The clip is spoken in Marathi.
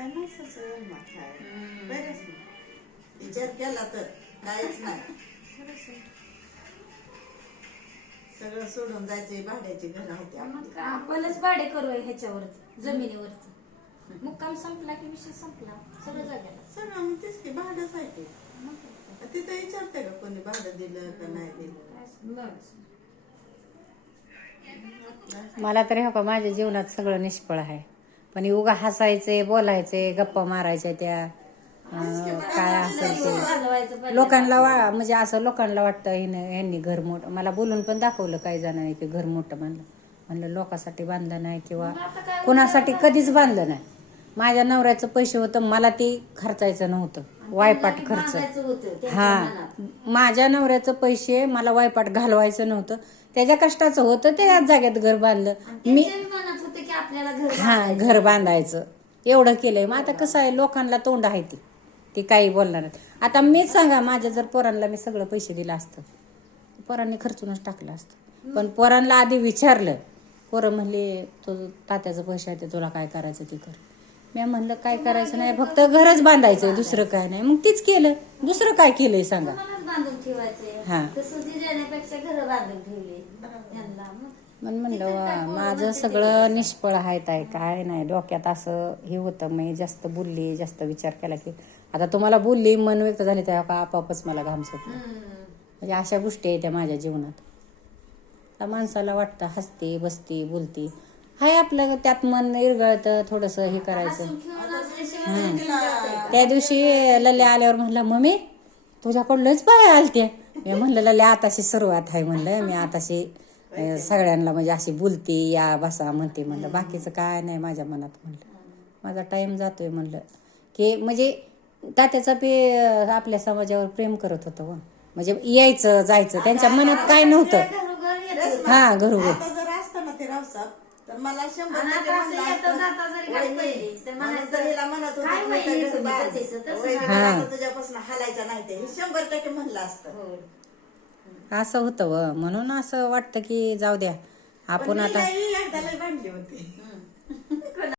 काय नसतं बरंच विचार केला तर काहीच नाही. सगळं सोडून जायचे, भाड्याची घर होती. आपणच भाडे करू ह्याच्यावरच, जमिनीवरच. मुक्काम संपला की विषय संपला, सगळं जागेला. सगळं मग तेच की भाडंच आहे ते. तिथं विचारते का कोणी भाडं दिलं का नाही दिलं. मला तरी हो का माझ्या जीवनात सगळं निष्फळ आहे. पण उगा हसायचे, बोलायचे, गप्पा मारायच्या त्या काय असेल ते लोकांना म्हणजे असं लोकांना वाटतं यांनी घर मोठं. मला बोलून पण दाखवलं काही जणांनी की घर मोठं बांधलं. म्हणलं लोकांसाठी बांधलं नाही किंवा कोणासाठी कधीच बांधलं नाही. माझ्या नवऱ्याचं पैसे होतं, मला ते खर्चायचं नव्हतं, वायपाट खर्च. हा, माझ्या नवऱ्याचं पैसे मला वायपाट घालवायचं नव्हतं, त्याच्या कष्टाचं होतं, ते याच जागेत घर बांधलं. मी हा घर बांधायचं एवढं केलंय. मग आता कसं आहे, लोकांना तोंड आहे ती काही बोलणार. आता मीच सांगा, माझ्या जर पोरांना मी सगळं पैसे दिलं असतं, पोरांनी खर्चूनच टाकलं असतं. पण पोरांना आधी विचारलं. पोरं म्हणले तो तात्याचं पैसे आहे, ते तुला काय करायचं ते कर. मी म्हणलं काय करायचं नाही, फक्त घरच बांधायचं, दुसरं काय नाही. मग तीच केलं, दुसरं काय केलंय सांगा. हा, म्हणलं माझं सगळं निष्फळ आहे. काय नाही, डोक्यात असं हे होतं. मी जास्त बोलली, जास्त विचार केला की आता तुम्हाला बोलली, मन व्यक्त झाले तेव्हा का आपापच मला घाम सुटला. म्हणजे अशा गोष्टी आहेत त्या माझ्या जीवनात. त्या माणसाला वाटतं हसते, बसते, बोलते, हाय आपलं त्यात मन इरगळतं, थोडंसं हे करायचं. त्या दिवशी लल्या आल्यावर म्हणला, मम्मी तुझ्याकडलंच पाय आलते. मी म्हणलं लल्या आताशी सुरुवात आहे, म्हणलं मी आताशी सगळ्यांना म्हणजे अशी बोलते, या बसा म्हणते. म्हणलं बाकीचं काय नाही माझ्या मनात. म्हणलं माझा टाइम जातोय. म्हणलं की म्हणजे तात्याचा पे आपल्या समाजावर प्रेम करत होतं. म्हणजे यायचं जायचं, त्यांच्या मनात काय नव्हतं. हा, घरोघर जर असतं ना ते रावसाहेब, तर मला 100% म्हणत तुझ्यापासून हालायचं नाही, ते 100% म्हणलं असतं. असं होतं व म्हणून असं वाटतं की जाऊ द्या आपण आता. एकदा लय भांडली होती.